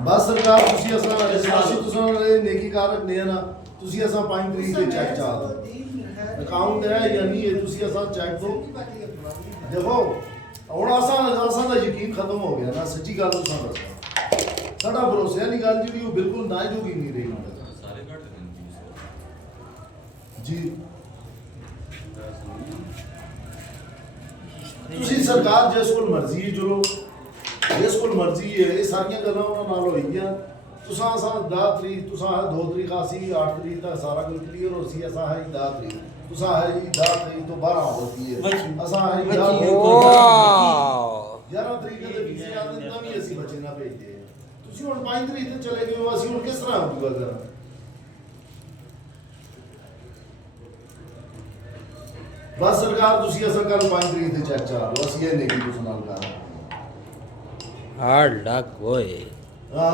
बस सरकार तुसी असा रिसासी तुसा नेकी कार रखने ना तुसी असा 5 तरीक ते चेक चाह दो अकाउंट है या नहीं है तुसी असा चेक दो देखो ਹੁਣ ਅਸਾਂ ਦਾ ਯਕੀਨ ਖਤਮ ਹੋ ਗਿਆ ਨਾ ਸੱਚੀ ਗੱਲ ਤੁਸਾਂ ਦੱਸਾਂ ਸਾਡਾ ਭਰੋਸੇ ਵਾਲੀ ਗੱਲ ਜਿਹੜੀ ਉਹ ਬਿਲਕੁਲ ਨਾ ਜੋਗੀ ਨਹੀਂ ਰਹੀ ਸਾਰੇ ਘੱਟ ਦਿੰਦੀ ਜੀ ਤੁਸੀਂ ਸਰਕਾਰ ਜਿਸ ਕੋਲ ਮਰਜ਼ੀ ਹੈ ਚਲੋ ਜਿਸ ਕੋਲ ਮਰਜ਼ੀ ਹੈ ਇਹ ਸਾਰੀਆਂ ਗੱਲਾਂ ਉਹਨਾਂ ਨਾਲ ਹੋਈਆਂ ਤੁਸਾਂ 10 ਤਰੀਕ ਤੁਸਾਂ 2 ਤਰੀਕ ਆਸੀ 8 ਤਰੀਕ ਤੱਕ ਸਾਰਾ ਕੁਝ ਕਲੀਅਰ ਹੋ ਸੀ ਅਸਾਂ ਹੈ 10 ਤਰੀਕ तुसा है जी 10 तरीक तो 12 होती है असा है 11 तरीक ते वीजे आते ਤਾਂ ਵੀ ਅਸੀਂ ਬੱਚੇ ਨਾ ਭੇਜਦੇ ਤੁਸੀਂ ਹੁਣ 5 ਤਰੀਕ ਤੇ ਚਲੇ ਗਏ ਹੋ ਅਸੀਂ ਹੁਣ ਕਿਸ ਤਰ੍ਹਾਂ ਹੋਊਗਾ ਕਰਾਂ ਬਸ ਸਰਕਾਰ ਤੁਸੀਂ ਅਸਾਂ ਕੱਲ 5 ਤਰੀਕ ਤੇ ਚੈੱਕ ਚਲਾ ਲਓ ਅਸੀਂ ਇਹ ਨਹੀਂ ਕਿ ਤੁਸੀਂ ਨਾਲ ਕਰ हार्ड लक होए ਹਾਂ